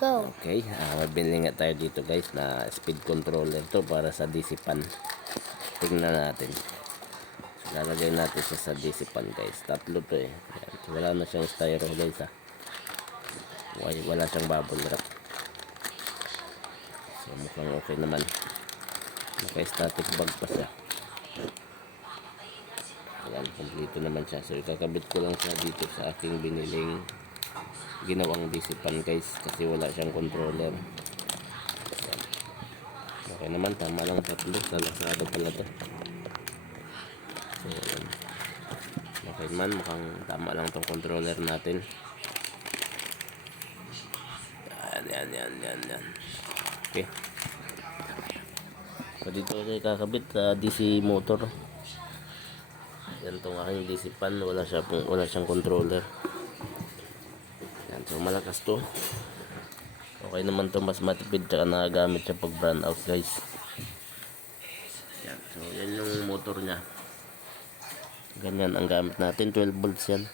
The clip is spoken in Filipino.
Go. Okay, mabili nga tayo dito guys na speed controller to para sa DC pan. Tingnan natin. Lalagay natin siya sa DC pan guys. Tatlo to eh. Ayan. Wala na siyang styro guys wala siyang bubble wrap. So mukhang okay naman. Naka-static bag pa siya. Ayan, kompleto naman siya. So ikakabit ko lang siya dito sa aking biniling ginawang DC pan guys kasi wala siyang controller. Ayan. Okay naman, tama lang tatlo sa Lazada pala to. So ayan. Okay naman, mukhang tama lang tong controller natin. Yan. Okay. So dito siya ikakabit sa DC motor. Yan tong aking DC pan, wala siyang controller. Yan, so malakas to. Okay naman to, mas matipid tsaka nagagamit siya pag brand out guys. Yan, so yan yung motor niya. Ganyan ang gamit natin, 12 volts yan.